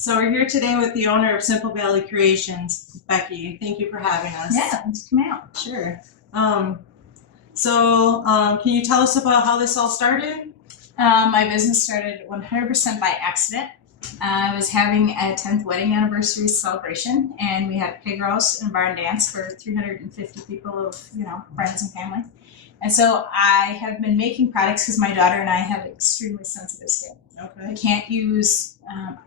So we're here today with the owner of Simple Valley Creations, Becky. Thank you for having us. Yeah, thanks for coming out. Sure. Can you tell us about how this all started? My business started 100% by accident. I was having a 10th wedding anniversary celebration, and we had pig roast and barn dance for 350 people of, friends and family. And so I have been making products because my daughter and I have extremely sensitive skin. Okay. We can't use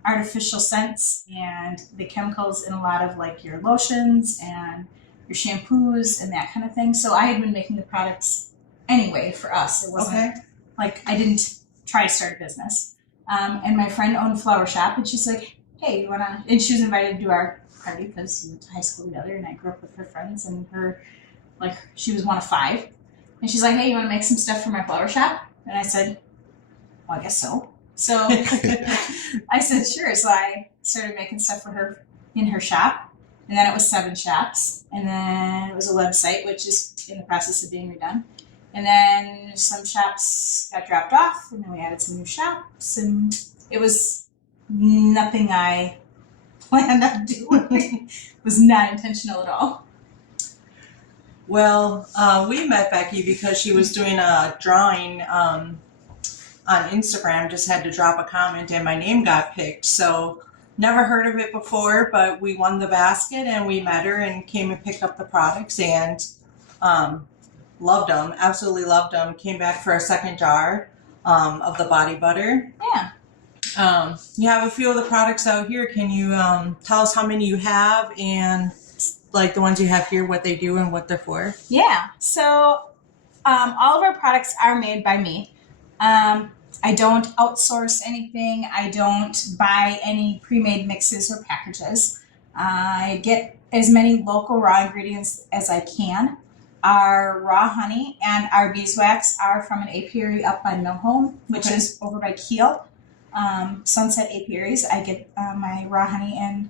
artificial scents and the chemicals in a lot of like your lotions and your shampoos and that kind of thing. So I had been making the products anyway for us. It wasn't like I didn't try to start a business. And my friend owned a flower shop, and she's like, hey, you wanna, and she was invited to do our party because we went to high school together, and I grew up with her friends, and she was one of 5. And she's like, hey, you wanna make some stuff for my flower shop? And I said, well, I guess so. So I said, sure. So I started making stuff for her in her shop. And then it was 7 shops. And then it was a website, which is in the process of being redone. And then some shops got dropped off. And then we added some new shops. And it was nothing I planned on doing. It was not intentional at all. Well, we met Becky because she was doing a drawing on Instagram, just had to drop a comment and my name got picked. So never heard of it before, but we won the basket and we met her and came and picked up the products and loved them, absolutely loved them. Came back for a second jar of the body butter. Yeah. You have a few of the products out here. Can you tell us how many you have and like the ones you have here, what they do and what they're for? Yeah. So all of our products are made by me. I don't outsource anything. I don't buy any pre-made mixes or packages. I get as many local raw ingredients as I can. Our raw honey and our beeswax are from an apiary up by Millhome, which is over by Kiel. Sunset Apiaries. I get my raw honey and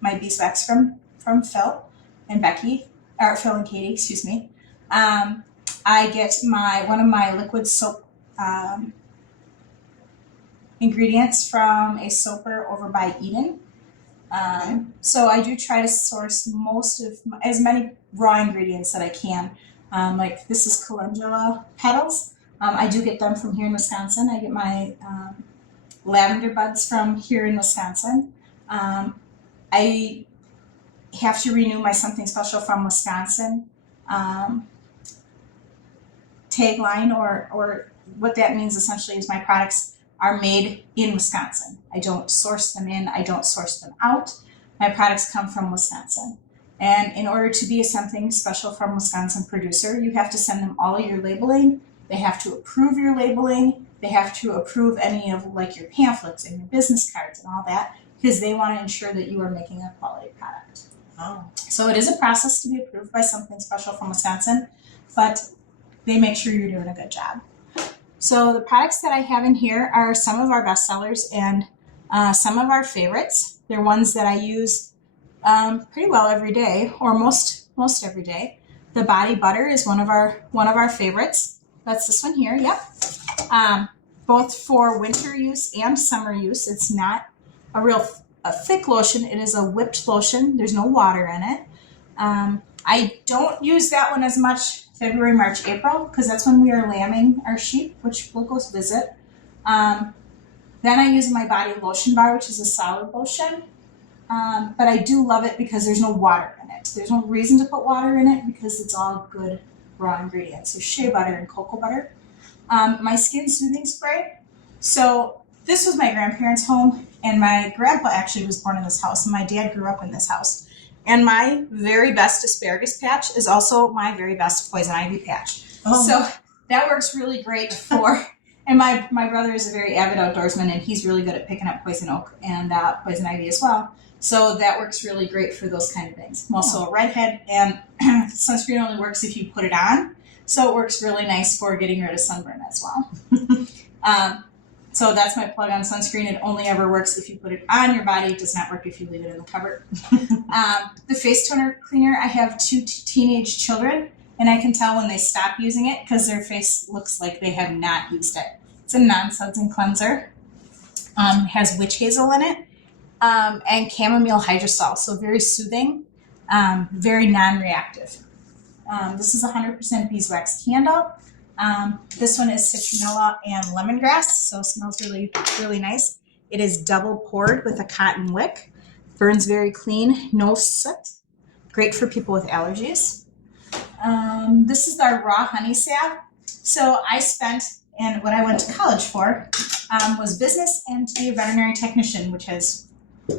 my beeswax from Phil and Becky, or Phil and Katie, excuse me. I get one of my liquid soap ingredients from a soaper over by Eden. So I do try to source as many raw ingredients that I can. Like this is calendula petals. I do get them from here in Wisconsin. I get my lavender buds from here in Wisconsin. I have to renew my Something Special from Wisconsin tagline, or what that means essentially is my products are made in Wisconsin. I don't source them in, I don't source them out. My products come from Wisconsin. And in order to be a Something Special from Wisconsin producer, you have to send them all your labeling. They have to approve your labeling. They have to approve any of like your pamphlets and your business cards and all that, because they want to ensure that you are making a quality product. Oh. So it is a process to be approved by Something Special from Wisconsin, but they make sure you're doing a good job. So the products that I have in here are some of our best sellers and some of our favorites. They're ones that I use pretty well every day, or most every day. The body butter is one of our favorites. That's this one here. Yep. Both for winter use and summer use. It's not a thick lotion. It is a whipped lotion. There's no water in it. I don't use that one as much February, March, April, because that's when we are lambing our sheep, which we'll go visit. Then I use my body Lotion Bar, which is a solid lotion. But I do love it because there's no water in it. There's no reason to put water in it because it's all good raw ingredients. So shea butter and cocoa butter. My skin soothing spray. So this was my grandparents' home, and my grandpa actually was born in this house, and my dad grew up in this house. And my very best asparagus patch is also my very best poison ivy patch. Oh. So that works really great for, and my brother is a very avid outdoorsman, and he's really good at picking up poison oak and poison ivy as well. So that works really great for those kind of things. I'm also a redhead, and sunscreen only works if you put it on. So it works really nice for getting rid of sunburn as well. So that's my plug on sunscreen. It only ever works if you put it on your body. It does not work if you leave it in the cupboard. The face toner cleaner, I have 2 teenage children, and I can tell when they stop using it because their face looks like they have not used it. It's a non-sudsing cleanser. It has witch hazel in it, and chamomile hydrosol. So very soothing, very non-reactive. This is 100% beeswax candle. This one is citronella and lemongrass, so it smells really, really nice. It is double poured with a cotton wick. Burns very clean, no soot. Great for people with allergies. This is our raw honey salve. So I spent, and what I went to college for, was business and to be a veterinary technician, which has,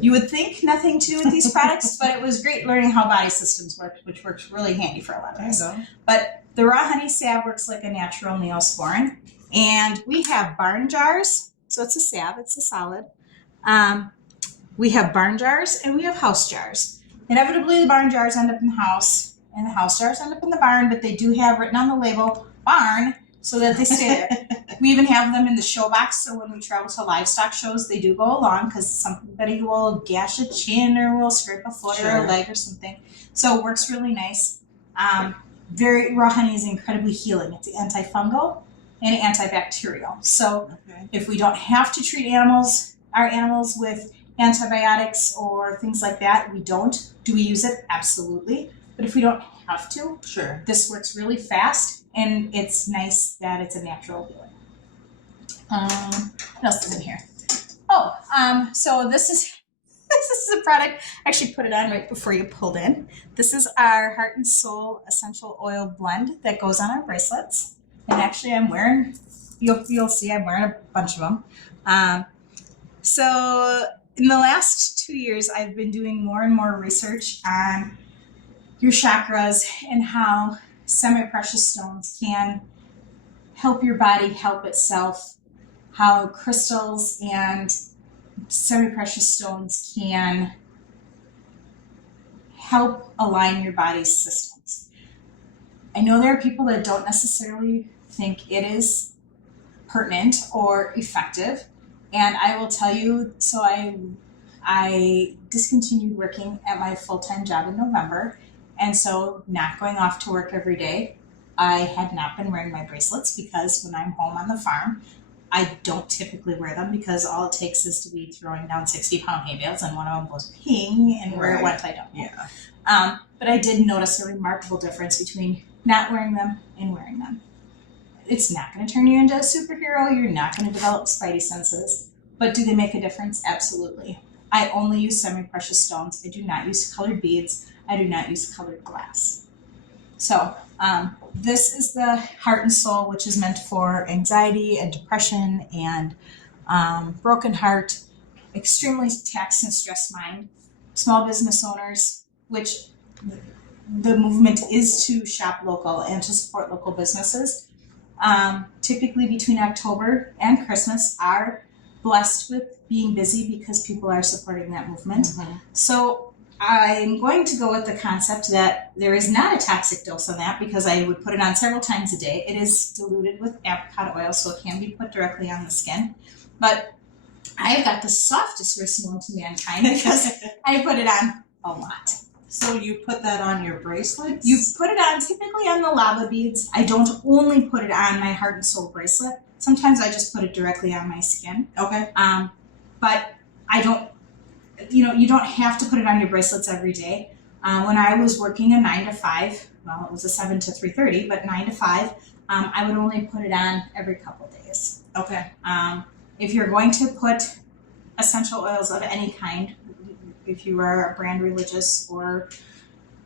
you would think, nothing to do with these products, but it was great learning how body systems work, which works really handy for a lot of us. But the raw honey salve works like a natural neosporin. And we have barn jars. So it's a salve, it's a solid. We have barn jars and we have house jars. Inevitably, the barn jars end up in the house and the house jars end up in the barn, but they do have written on the label barn so that they stay there. We even have them in the show box, so when we travel to livestock shows, they do go along because somebody will gash a chin or will scrape a foot or a leg or something. So it works really nice. Raw honey is incredibly healing. It's antifungal and antibacterial. So if we don't have to treat our animals with antibiotics or things like that, we don't. Do we use it? Absolutely. But if we don't have to, this works really fast, and it's nice that it's a natural healing. What else is in here? So this is a product. I actually put it on right before you pulled in. This is our Heart and Soul Essential Oil Blend that goes on our bracelets. And actually, I'm wearing. You'll see I'm wearing a bunch of them. So in the last 2 years, I've been doing more and more research on your chakras and how semi-precious stones can help your body help itself, how crystals and semi-precious stones can help align your body's systems. I know there are people that don't necessarily think it is pertinent or effective, and I will tell you, so I discontinued working at my full-time job in November, and so not going off to work every day, I had not been wearing my bracelets because when I'm home on the farm, I don't typically wear them because all it takes is to be throwing down 60-pound hay bales and one of them goes ping, and where it went, I don't know. But I did notice a remarkable difference between not wearing them and wearing them. It's not going to turn you into a superhero. You're not going to develop spidey senses. But do they make a difference? Absolutely. I only use semi-precious stones. I do not use colored beads. I do not use colored glass. So this is the Heart and Soul, which is meant for anxiety and depression and broken heart, extremely taxed and stressed mind, small business owners, which the movement is to shop local and to support local businesses. Typically between October and Christmas are blessed with being busy because people are supporting that movement. So I'm going to go with the concept that there is not a toxic dose on that because I would put it on several times a day. It is diluted with apricot oil, so it can be put directly on the skin. But I have got the softest wrist known to mankind because I put it on a lot. So you put that on your bracelets? You put it on typically on the lava beads. I don't only put it on my Heart and Soul bracelet. Sometimes I just put it directly on my skin. Okay. But I don't, you don't have to put it on your bracelets every day. When I was working a 9 to 5, well, it was a 7 to 3:30, but 9 to 5, I would only put it on every couple days. Okay. If you're going to put essential oils of any kind, if you are a brand religious or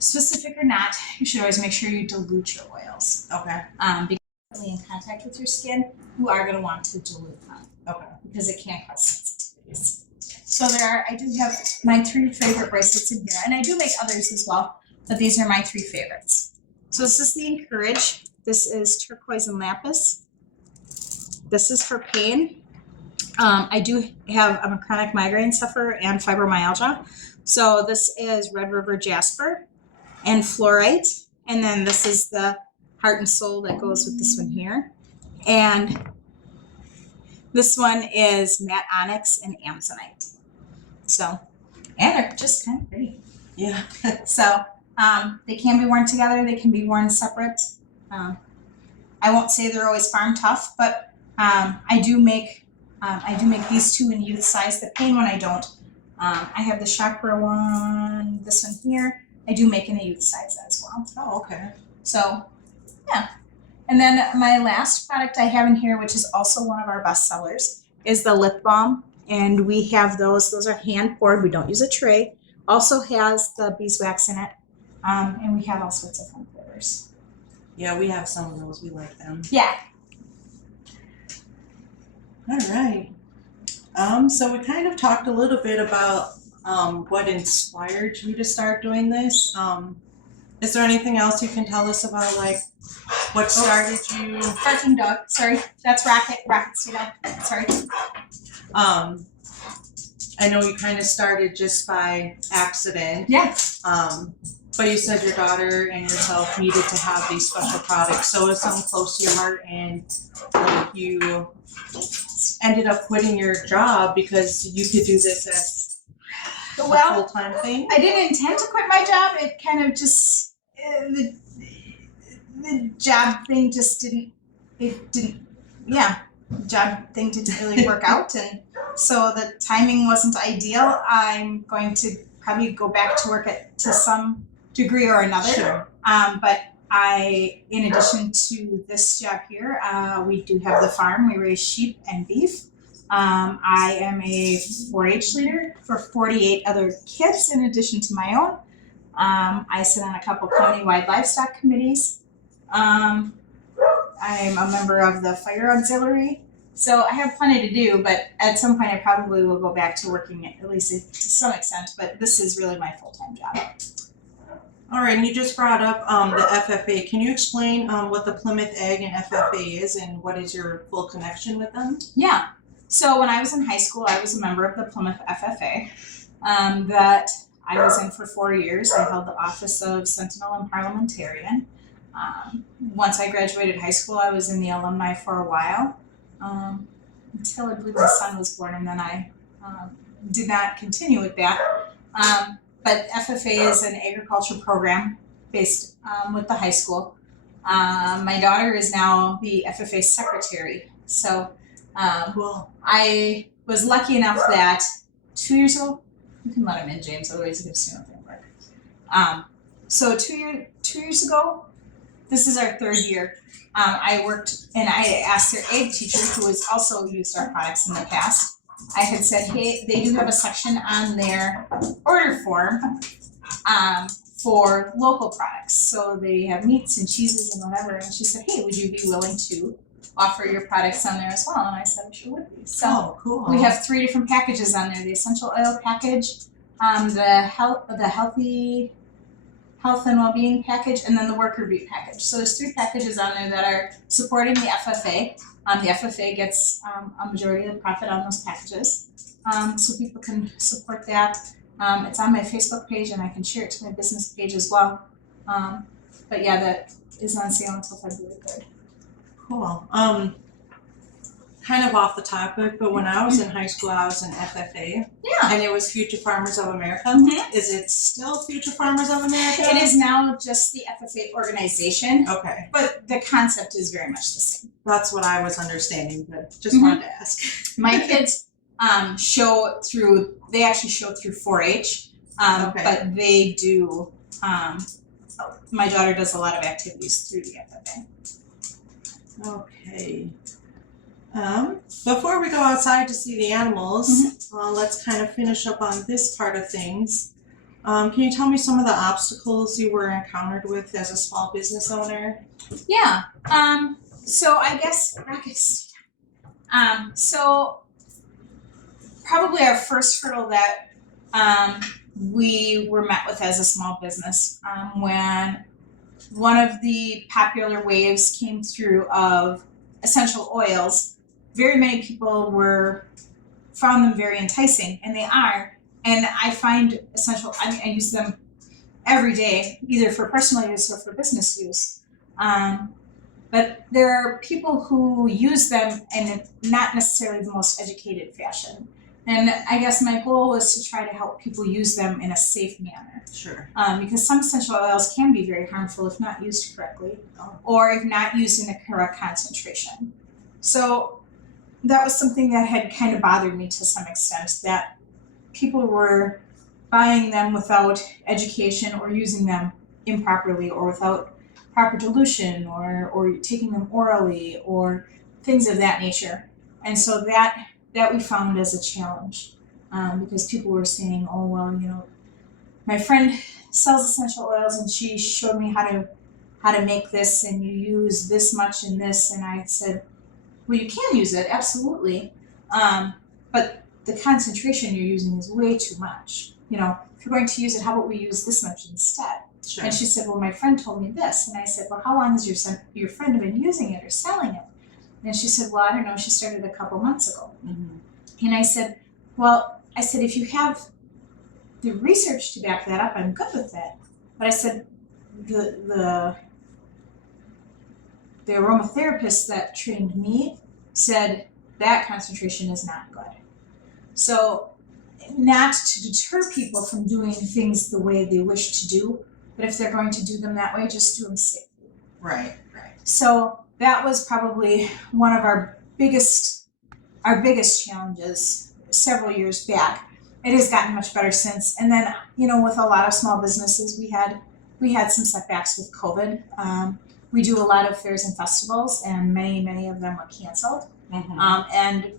specific or not, you should always make sure you dilute your oils. Okay. Because in contact with your skin, you are going to want to dilute them. Okay. Because it can cause sensitivities. So I do have my 3 favorite bracelets in here, and I do make others as well, but these are my 3 favorites. So this is the Encourage. This is turquoise and lapis. This is for pain. I'm a chronic migraine sufferer and fibromyalgia. So this is Red River Jasper and fluorite. And then this is the Heart and Soul that goes with this one here. And this one is matte onyx and amazonite. So, and they're just kind of pretty. Yeah. So they can be worn together. They can be worn separate. I won't say they're always farm tough, but I do make these 2 in youth size. The pain one I don't. I have the chakra one, this one here. I do make in a youth size as well. Oh, okay. So, yeah. And then my last product I have in here, which is also one of our best sellers, is the lip balm. And we have those. Those are hand poured. We don't use a tray. Also has the beeswax in it. And we have all sorts of fun flavors. Yeah, we have some of those. We like them. Yeah. All right. So we kind of talked a little bit about what inspired you to start doing this. Is there anything else you can tell us about, like, what started you? Barking dog. Sorry. That's Rocket. Rocket, stay down. Sorry. I know you kind of started just by accident. Yeah. But you said your daughter and yourself needed to have these special products. So it's something close to your heart, and like, you ended up quitting your job because you could do this as a full-time thing? I didn't intend to quit my job. It kind of just, the job thing just didn't really work out. And so the timing wasn't ideal. I'm going to probably go back to work to some degree or another. Sure. But in addition to this job here, we do have the farm. We raise sheep and beef. I am a 4-H leader for 48 other kids in addition to my own. I sit on a couple county-wide livestock committees. I'm a member of the fire auxiliary. So I have plenty to do, but at some point I probably will go back to working at least to some extent, but this is really my full-time job. All right, and you just brought up the FFA. Can you explain what the Plymouth Egg and FFA is, and what is your full connection with them? Yeah. So when I was in high school, I was a member of the Plymouth FFA that I was in for 4 years. I held the office of Sentinel and Parliamentarian. Once I graduated high school, I was in the alumni for a while until I believe my son was born, and then I did not continue with that. But FFA is an agriculture program based with the high school. My daughter is now the FFA secretary. So Cool. I was lucky enough that 2 years ago, you can let him in, James, otherwise you can see nothing work. So 2 years ago, this is our 3rd year. I worked and I asked their egg teacher, who has also used our products in the past. I had said, hey, they do have a section on their order form for local products. So they have meats and cheeses and whatever. And she said, hey, would you be willing to offer your products on there as well? And I said, I sure would be. So cool. We have 3 different packages on there: the essential oil package, the healthy health and well-being package, and then the worker bee package. So there's 3 packages on there that are supporting the FFA. The FFA gets a majority of the profit on those packages, so people can support that. It's on my Facebook page, and I can share it to my business page as well. But yeah, that is on sale until February 3rd. Cool. Kind of off the topic, but when I was in high school, I was in FFA. Yeah. And it was Future Farmers of America. Mhm. Is it still Future Farmers of America? It is now just the FFA organization, Okay. but the concept is very much the same. That's what I was understanding, but just wanted to ask. My kids they actually show through 4-H, Okay. but they do, my daughter does a lot of activities through the FFA. Okay. Before we go outside to see the animals, let's kind of finish up on this part of things. Can you tell me some of the obstacles you were encountered with as a small business owner? Yeah. So I guess so probably our first hurdle that we were met with as a small business when one of the popular waves came through of essential oils. Very many people found them very enticing, and they are. And I find I use them every day, either for personal use or for business use. But there are people who use them in not necessarily the most educated fashion. And I guess my goal was to try to help people use them in a safe manner. Sure. Because some essential oils can be very harmful if not used correctly, or if not used in the correct concentration. So that was something that had kind of bothered me to some extent, that people were buying them without education or using them improperly or without proper dilution or taking them orally or things of that nature. And so that we found as a challenge, because people were saying, oh, well, you know, my friend sells essential oils and she showed me how to make this, and you use this much in this. And I said, well, you can use it, absolutely. But the concentration you're using is way too much. You know, if you're going to use it, how about we use this much instead? Sure. And she said, well, my friend told me this. And I said, well, how long has your friend been using it or selling it? And she said, well, I don't know. She started a couple months ago. Mm-hmm. And I said, well, if you have the research to back that up, I'm good with that. But I said, the aromatherapist that trained me said that concentration is not good. So not to deter people from doing things the way they wish to do, but if they're going to do them that way, just do them safely. Right. So that was probably one of our biggest challenges several years back. It has gotten much better since. And then, you know, with a lot of small businesses, we had some setbacks with COVID. We do a lot of fairs and festivals, and many of them were canceled. Mm-hmm. And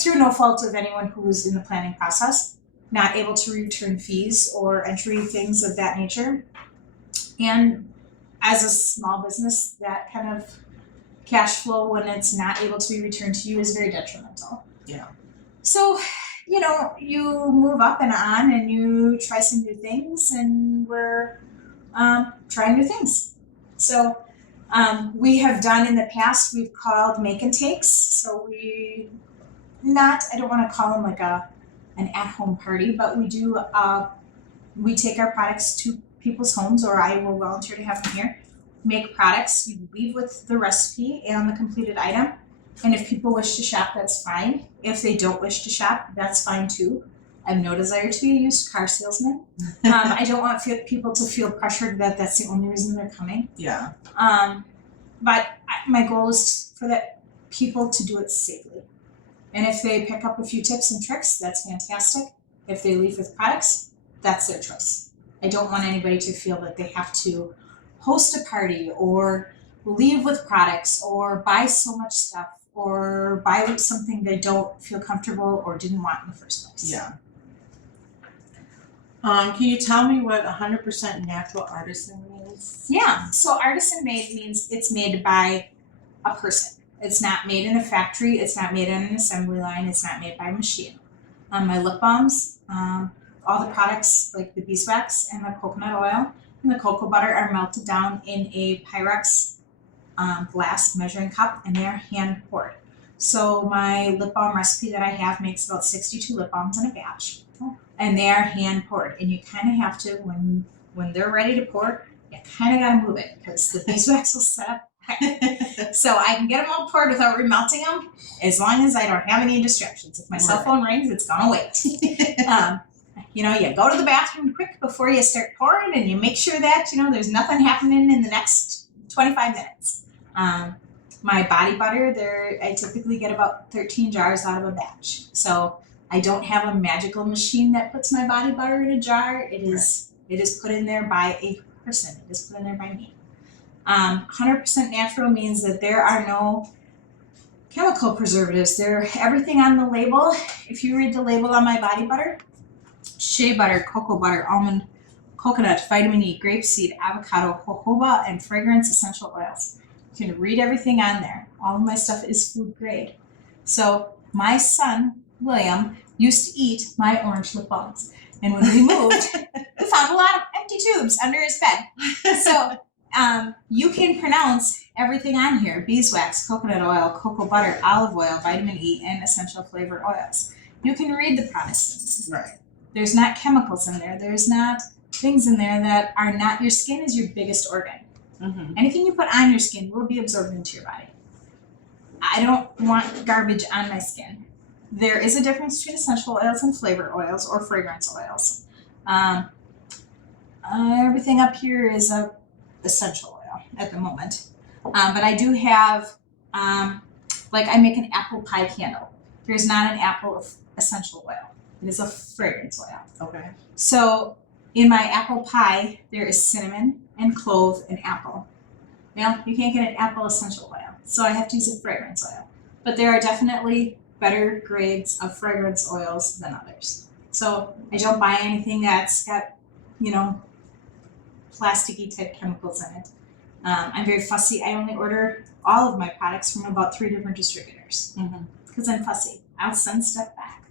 through no fault of anyone who was in the planning process, not able to return fees or entry, things of that nature. And as a small business, that kind of cash flow, when it's not able to be returned to you, is very detrimental. Yeah. So, you know, you move up and on and you try some new things, and we're trying new things. So we have done in the past, we've called make and takes. So I don't want to call them like an at-home party, but we do, we take our products to people's homes, or I will volunteer to have them here, make products. You leave with the recipe and the completed item. And if people wish to shop, that's fine. If they don't wish to shop, that's fine too. I have no desire to be a used car salesman. I don't want people to feel pressured that that's the only reason they're coming. Yeah. But my goal is for that people to do it safely. And if they pick up a few tips and tricks, that's fantastic. If they leave with products, that's their choice. I don't want anybody to feel that they have to host a party or leave with products or buy so much stuff or buy something they don't feel comfortable or didn't want in the first place. Yeah. Can you tell me what 100% natural artisan means? Yeah. So artisan made means it's made by a person. It's not made in a factory. It's not made on an assembly line. It's not made by a machine. My lip balms, all the products like the beeswax and the coconut oil and the cocoa butter are melted down in a Pyrex glass measuring cup, and they're hand poured. So my lip balm recipe that I have makes about 62 lip balms in a batch, and they are hand poured. And you kind of have to, when they're ready to pour, you kind of got to move it because the beeswax will set up. So I can get them all poured without remelting them, as long as I don't have any distractions. If my cell phone rings, it's gonna wait. You know, you go to the bathroom quick before you start pouring, and you make sure that, you know, there's nothing happening in the next 25 minutes. My body butter, I typically get about 13 jars out of a batch. So I don't have a magical machine that puts my body butter in a jar. It is put in there by a person. It is put in there by me. 100% natural means that there are no chemical preservatives. Everything on the label. If you read the label on my body butter, shea butter, cocoa butter, almond, coconut, vitamin E, grapeseed, avocado, jojoba, and fragrance essential oils. You can read everything on there. All of my stuff is food grade. So my son, William, used to eat my orange lip balms. And when we moved, we found a lot of empty tubes under his bed. So you can pronounce everything on here: beeswax, coconut oil, cocoa butter, olive oil, vitamin E, and essential flavored oils. You can read the promises. Right. There's not chemicals in there. There's not things in there that are not. Your skin is your biggest organ. Mm-hmm. Anything you put on your skin will be absorbed into your body. I don't want garbage on my skin. There is a difference between essential oils and flavored oils or fragrance oils. Everything up here is a essential oil at the moment. But I do have, like I make an apple pie candle. There's not an apple essential oil. It is a fragrance oil. Okay. So in my apple pie, there is cinnamon and clove and apple. Now, you can't get an apple essential oil, so I have to use a fragrance oil. But there are definitely better grades of fragrance oils than others. So I don't buy anything that's got, you know, plasticky type chemicals in it. I'm very fussy. I only order all of my products from about 3 different distributors because I'm fussy. I'll send stuff back.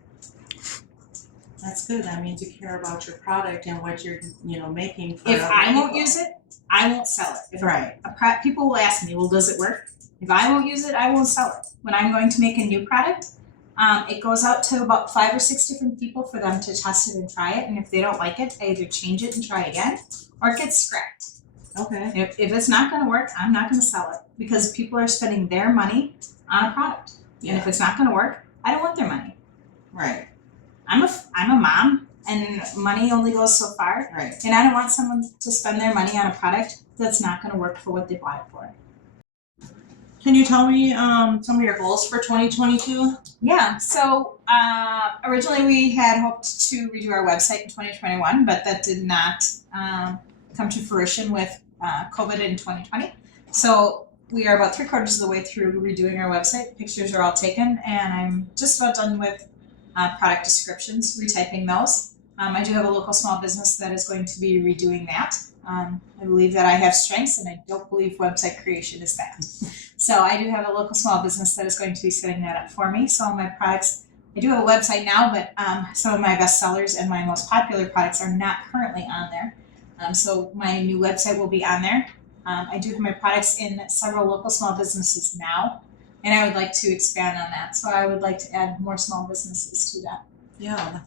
That's good. That means you care about your product and what you're, you know, making for If other I won't people. use it, I won't sell it. If Right. people will ask me, well, does it work? If I won't use it, I won't sell it. When I'm going to make a new product, it goes out to about 5 or 6 different people for them to test it and try it. And if they don't like it, I either change it and try again, or it gets scrapped. Okay. If it's not going to work, I'm not going to sell it because people are spending their money on a product. Yeah. And if it's not going to work, I don't want their money. Right. I'm a mom, and money only goes so far. Right. And I don't want someone to spend their money on a product that's not going to work for what they bought it for. Can you tell me some of your goals for 2022? Yeah. So originally we had hoped to redo our website in 2021, but that did not come to fruition with COVID in 2020. So we are about 3/4 of the way through redoing our website. Pictures are all taken, and I'm just about done with product descriptions, retyping those. I do have a local small business that is going to be redoing that. I believe that I have strengths, and I don't believe website creation is that. So I do have a local small business that is going to be setting that up for me. So my products, I do have a website now, but some of my best sellers and my most popular products are not currently on there. So my new website will be on there. I do have my products in several local small businesses now, and I would like to expand on that. So I would like to add more small businesses to that. Yeah.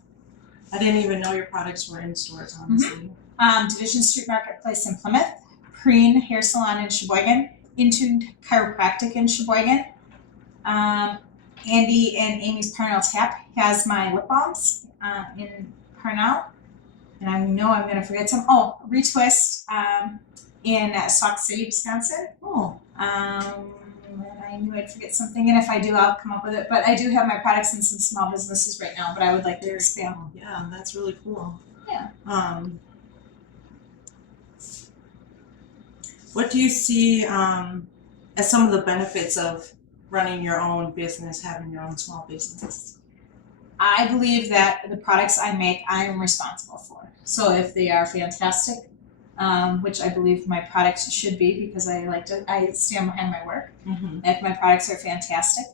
I didn't even know your products were in stores, honestly. Division Street Marketplace in Plymouth, Preen Hair Salon in Sheboygan, Intuned Chiropractic in Sheboygan. Andy and Amy's Parnell Tap has my lip balms in Parnell. And I know I'm going to forget some. Oh, Retwist in Sauk City, Wisconsin. Oh. I knew I'd forget something, and if I do, I'll come up with it. But I do have my products in some small businesses right now, but I would like to expand. Yeah, that's really cool. Yeah. What do you see as some of the benefits of running your own business, having your own small business? I believe that the products I make, I am responsible for. So if they are fantastic, which I believe my products should be because I stand behind my work. If my products are fantastic,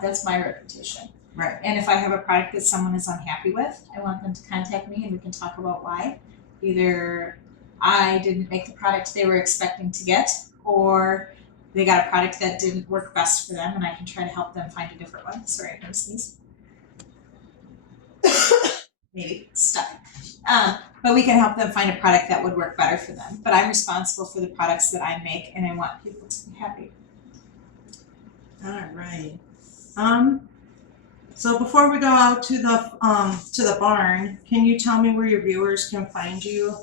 that's my reputation. Right. And if I have a product that someone is unhappy with, I want them to contact me and we can talk about why. Either I didn't make the product they were expecting to get, or they got a product that didn't work best for them, and I can try to help them find a different one. Sorry, I'm going to sneeze. Maybe stuck. But we can help them find a product that would work better for them. But I'm responsible for the products that I make, and I want people to be happy. All right. So before we go out to the barn, can you tell me where your viewers can find you?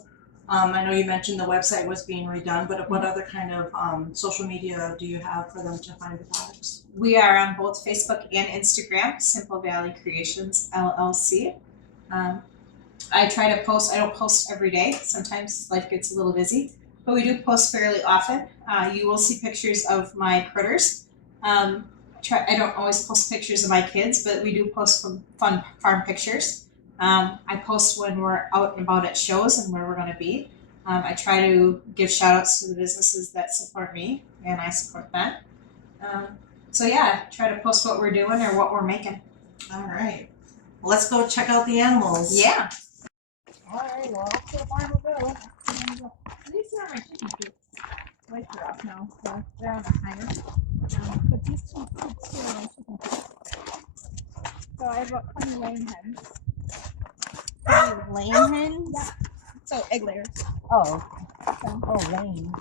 I know you mentioned the website was being redone, but what other kind of social media do you have for them to find the products? We are on both Facebook and Instagram, Simple Valley Creations LLC. I try to post. I don't post every day. Sometimes life gets a little busy, but we do post fairly often. You will see pictures of my critters. I don't always post pictures of my kids, but we do post some fun farm pictures. I post when we're out and about at shows and where we're going to be. I try to give shout outs to the businesses that support me, and I support them. So yeah, try to post what we're doing or what we're making. All right. Well, let's go check out the animals. Yeah. All right, well, off to the barn we'll go. These are my chicken coops. Lights are off now, so they're on the timer. But these two coops here are my chicken coops. So I have about 20 laying hens. 20 laying hens? Yeah. So egg layers. Oh, So, oh, laying.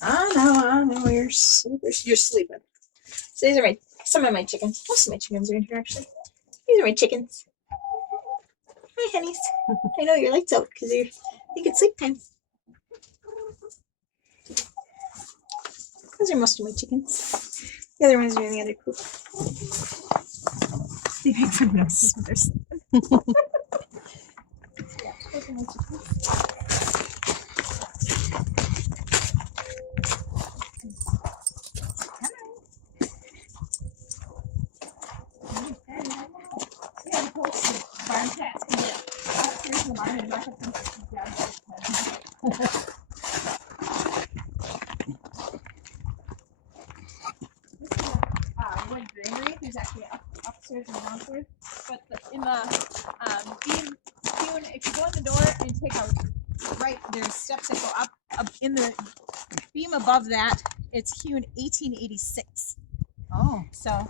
I know, you're sleeping. So these are some of my chickens. Most of my chickens are in here actually. These are my chickens. Hi, honeys. I know your light's out because you think it's sleep time. Those are most of my chickens. The other ones are in the other coop. They make fun of noses when they're sleeping. Yeah, those are my chickens. Yeah, the whole barn cats can get upstairs in the barn and back up into the downstairs. This is a wood granary. There's actually upstairs and downstairs. But in the beam, if you go in the door and take a right, there's steps that go up in the beam above that. It's hewn 1886. Oh. So I'm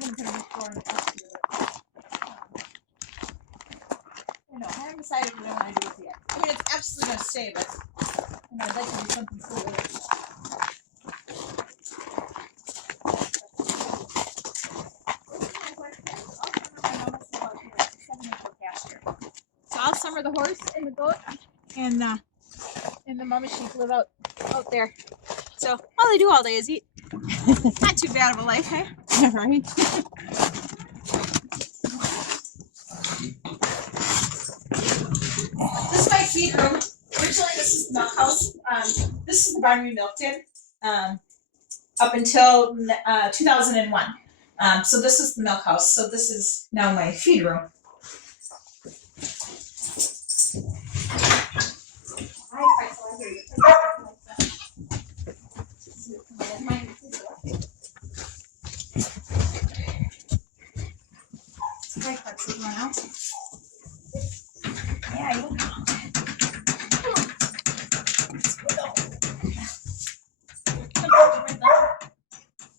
gonna put a new floor next to it. I know, I haven't decided what I want to do with it yet. I mean, it's absolutely gonna stay, but I'd like to do something cool with it. So I'll summer the horse and the goat, and the mama sheep live out there. So all they do all day is eat. Not too bad of a life, hey? Right? This is my feed room. Originally, this is the milk house. This is the barn we milked in up until 2001. So this is the milk house. So this is now my feed room. My carts run out. Yeah, you know.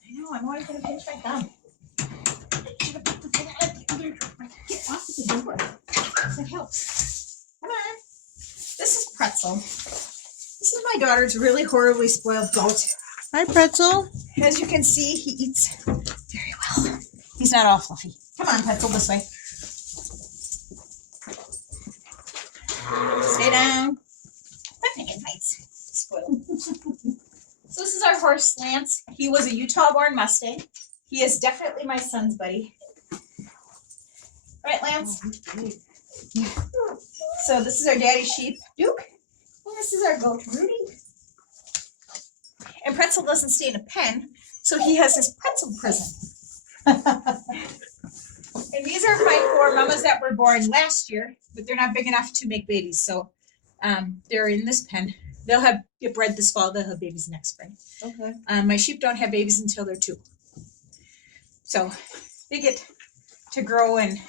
I know, I'm always gonna pinch my thumb. Should have put the thing at the other door. Get off the door. That helps. Come on. This is Pretzel. This is my daughter's really horribly spoiled goat. Hi, Pretzel. As you can see, he eats very well. He's not all fluffy. Come on, Pretzel, this way. Stay down. I'm making fights. Spoiled. So this is our horse, Lance. He was a Utah-born Mustang. He is definitely my son's buddy. Right, Lance? So this is our daddy sheep, Duke. And this is our goat, Rudy. And Pretzel doesn't stay in a pen, so he has his pretzel prison. And these are my 4 mamas that were born last year, but they're not big enough to make babies, so they're in this pen. They'll get bred this fall. They'll have babies next spring. Okay. My sheep don't have babies until they're 2, so they get to grow and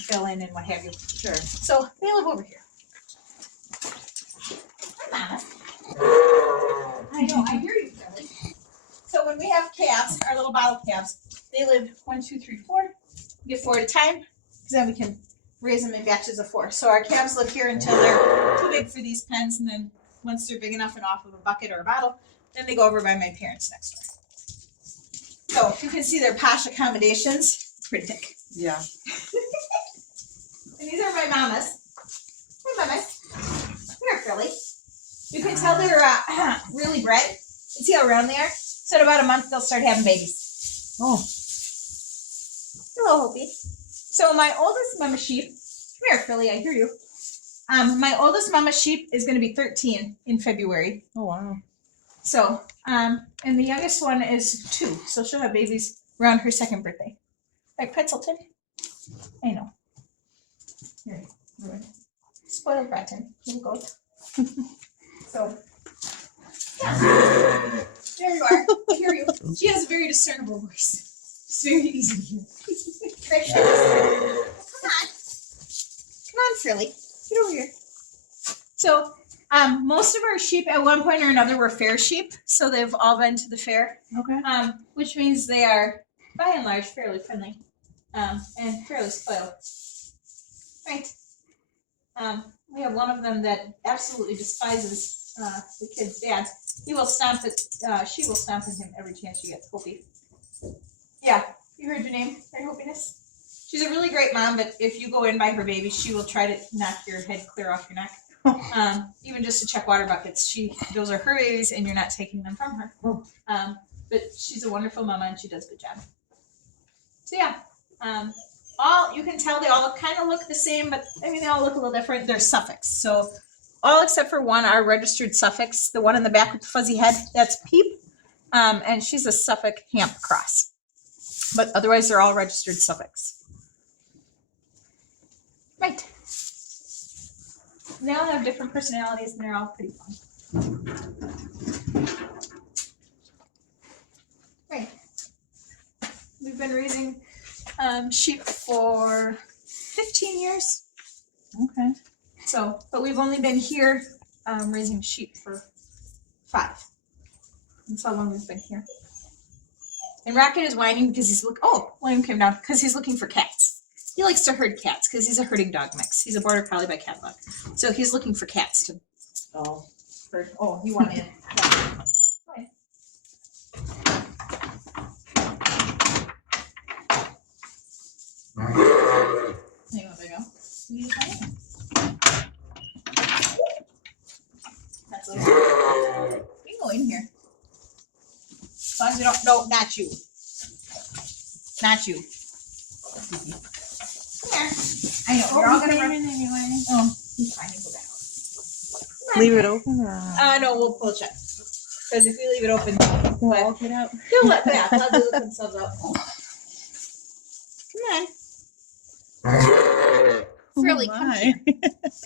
fill in and what have you. Sure. So they live over here. Hi, Mama. I know, I hear you, Kelly. So when we have calves, our little bottle calves, they live 1, 2, 3, 4. We get 4 at a time, because then we can raise them in batches of 4. So our calves live here until they're too big for these pens, and then once they're big enough and off of a bucket or a bottle, then they go over by my parents next door. So you can see their posh accommodations. It's pretty thick. Yeah. And these are my mamas. Hi, mamas. Come here, Philly. You can tell they're really bred. You see how round they are? So in about a month, they'll start having babies. Oh. Hello, Hopi. So my oldest mama sheep, come here, Philly, I hear you. My oldest mama sheep is going to be 13 in February. Oh, wow. So, and the youngest one is 2, so she'll have babies around her 2nd birthday. Like Pretzelton. I know. Here, spoiled rotten little goat. So, yeah. There you are. I hear you. She has a very discernible voice. It's very easy to hear. Precious. Come on. Come on, Frilly. Get over here. So, most of our sheep at one point or another were fair sheep, so they've all been to the fair. Okay. Which means they are, by and large, fairly friendly, and fairly spoiled. Right. We have one of them that absolutely despises the kid's dad. He will stomp at, she will stomp at him every chance she gets. Hopi. Yeah. You heard your name, right, Hoopiness? She's a really great mom, but if you go in by her baby, she will try to knock your head clear off your neck. Even just to check water buckets. Those are her babies, and you're not taking them from her. But she's a wonderful mama, and she does a good job. So yeah, all you can tell they all kind of look the same, but I mean they all look a little different. They're Suffolks, so all except for one are registered Suffolks. The one in the back with the fuzzy head, that's Peep, and she's a Suffolk Hamp cross. But otherwise, they're all registered Suffolks. Right. They all have different personalities, and they're all pretty fun. Right. We've been raising sheep for 15 years. Okay. So, but we've only been here raising sheep for 5. That's how long we've been here. And Rocket is whining because William came down because he's looking for cats. He likes to herd cats because he's a herding dog mix. He's a border collie by cat dog. So he's looking for cats to herd. Oh, you want in. There you go. You can go in here. As long as you don't. No, not you. Not you. Come here. I know. You're all gonna run in anyway. Oh, he's fine. He'll go back. Leave it open or? No, we'll pull it shut. Because if we leave it open, We'll all get out. they'll let themselves out. Come on. Frilly, come here.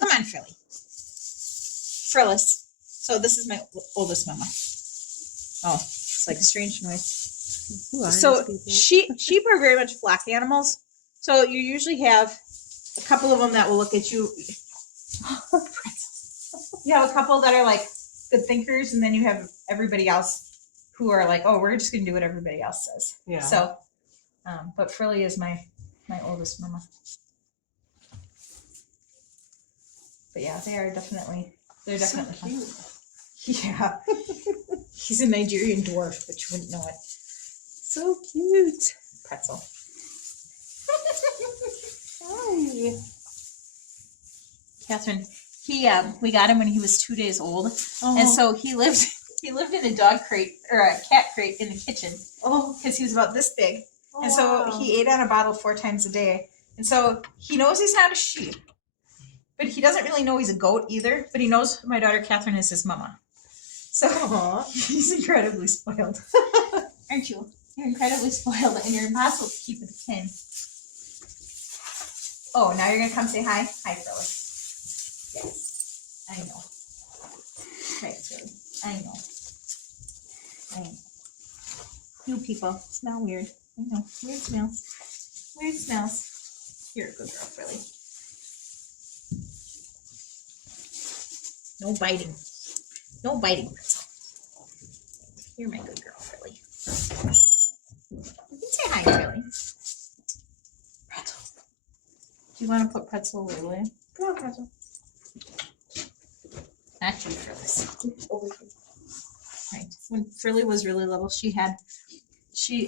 Come on, Frilly. Frillis. So this is my oldest mama. Oh, it's like a strange noise. So sheep are very much flock animals. So you usually have a couple of them that will look at you. You have a couple that are like good thinkers, and then you have everybody else who are like, oh, we're just gonna do what everybody else says. Yeah. So, but Frilly is my oldest mama. But yeah, they're definitely So fun. cute. Yeah. He's a Nigerian dwarf, but you wouldn't know it. So cute. Pretzel. Hi. Catherine, we got him when he was 2 days old, Oh. and so he lived in a dog crate or a cat crate in the kitchen Oh. because he was about this big, Oh, and so wow. he ate out a bottle 4 times a day, and so he knows he's not a sheep, but he doesn't really know he's a goat either. But he knows my daughter Catherine is his mama, so he's incredibly spoiled, aren't you? You're incredibly spoiled, and you're impossible to keep in a tin. Oh, now you're gonna come say hi? Hi, Phyllis. Yes, I know. Right, Philly. I know. You people smell weird. I know. Weird smells. Weird smells. You're a good girl, Philly. No biting. No biting, Pretzel. You're my good girl, Philly. You can say hi, Philly. Pretzel. Do you want to put Pretzel away, will you? Come on, Pretzel. Not you, Phyllis. Right. When Frilly was really little,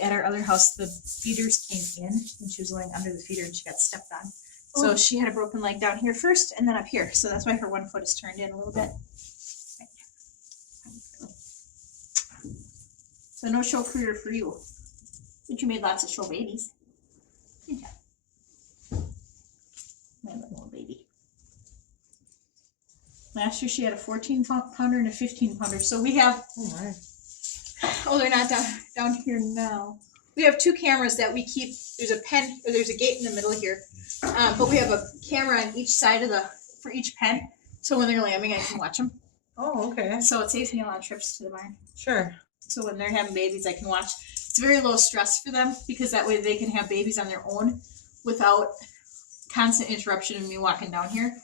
at our other house, the feeders came in and she was laying under the feeder and she got stepped on. So she had a broken leg down here first and then up here. So that's why her one foot is turned in a little bit. Right. So no show career for you. But you made lots of show babies. Good job. My little baby. Last year she had a 14-pounder and a 15-pounder. So we have, they're not down here now. We have 2 cameras that we keep. There's a pen, or there's a gate in the middle here. But we have a camera on each side for each pen. So when they're lambing, I can watch them. Oh, okay. So it saves me a lot of trips to the barn. Sure. So when they're having babies, I can watch. It's very low stress for them because that way they can have babies on their own without constant interruption of me walking down here.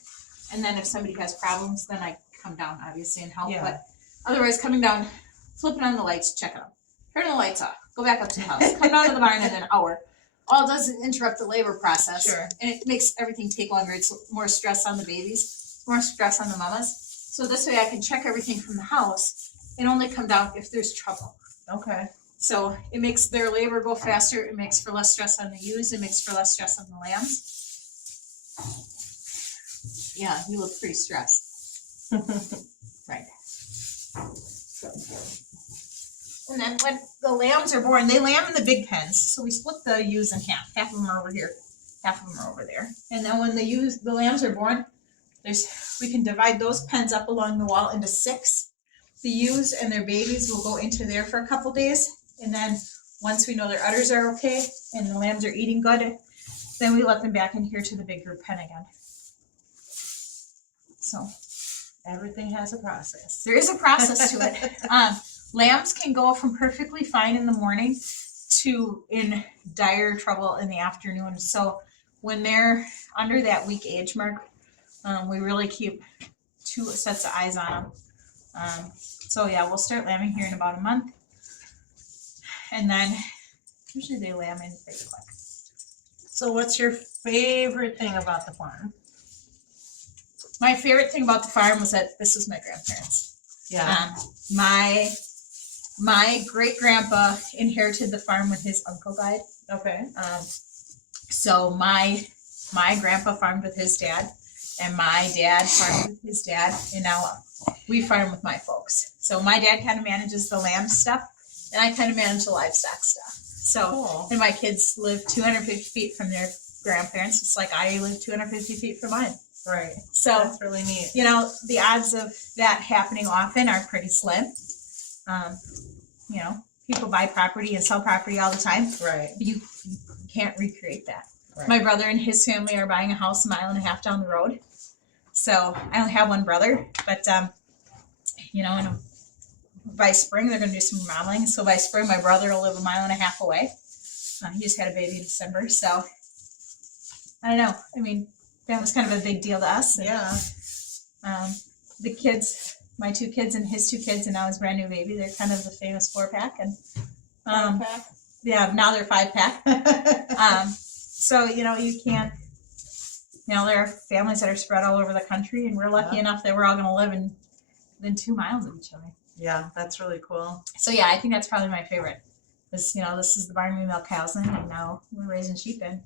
And then if somebody has problems, then I come down, obviously, and help. Yeah. But otherwise, coming down, flipping on the lights, checking them, turning the lights off, go back up to the house, come down to the barn in an hour. All it does is interrupt the labor process. Sure. And it makes everything take longer. It's more stress on the babies, more stress on the mamas. So this way I can check everything from the house and only come down if there's trouble. Okay. So it makes their labor go faster. It makes for less stress on the ewes. It makes for less stress on the lambs. Yeah, you look pretty stressed. Right. And then when the lambs are born, they lamb in the big pens. So we split the ewes in half. Half of them are over here, half of them are over there. And then when the lambs are born, we can divide those pens up along the wall into 6. The ewes and their babies will go into there for a couple days. And then once we know their udders are okay and the lambs are eating good, then we let them back in here to the big group pen again. So Everything has a process. there is a process to it. Lambs can go from perfectly fine in the morning to in dire trouble in the afternoon. So when they're under that week age mark, we really keep 2 sets of eyes on them. So yeah, we'll start lambing here in about a month. And then usually they lamb in pretty quick. So what's your favorite thing about the farm? My favorite thing about the farm was that this was my grandparents. Yeah. My great grandpa inherited the farm when his uncle died. Okay. So my grandpa farmed with his dad, and my dad farmed with his dad, and now we farm with my folks. So my dad kind of manages the lamb stuff, and I kind of manage the livestock stuff. So, Cool. and my kids live 250 feet from their grandparents, just like I live 250 feet from mine. Right. So, That's really neat. you know, the odds of that happening often are pretty slim. You know, people buy property and sell property all the time. Right. You can't recreate that. Right. My brother and his family are buying a house 1.5 miles down the road. So I only have one brother, but you know, and by spring they're going to do some remodeling. So by spring, my brother will live 1.5 miles away. He just had a baby in December, so I don't know. I mean, that was kind of a big deal to us. And, Yeah. the kids, my 2 kids and his 2 kids, and now his brand new baby, they're kind of the famous 4-pack, and yeah, now they're 5-pack. So you know, you can't. You know, there are families that are spread all over the country, and we're lucky enough that we're all going to live within 2 miles of each other. Yeah, that's really cool. So yeah, I think that's probably my favorite. This, you know, this is the barn we milk cows in, and now we're raising sheep in.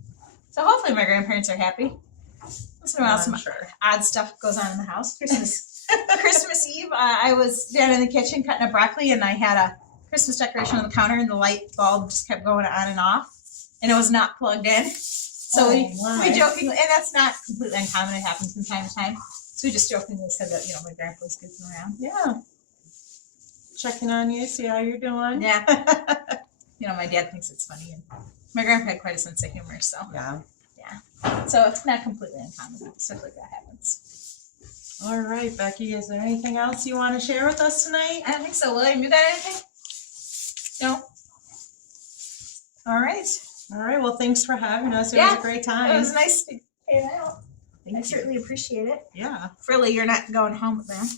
So hopefully my grandparents are happy. Once in a while, some Sure. odd stuff goes on in the house. Christmas Eve, I was down in the kitchen cutting up broccoli, and I had a Christmas decoration on the counter, and the light bulb just kept going on and off, and it was not plugged in. So we jokingly, and that's not completely uncommon. It happens from time to time. So we just jokingly said that, you know, my grandpa's getting around. Yeah. Checking on you, see how you're doing. Yeah. You know, my dad thinks it's funny, and my grandpa had quite a sense of humor, so Yeah. so it's not completely uncommon. Stuff like that happens. All right, Becky, is there anything else you want to share with us tonight? I don't think so. William, you got anything? No. All right. All right, well, thanks for having us. It was a great time. It was nice to hang out. Thank I you. certainly appreciate it. Yeah. Really, you're not going home with them.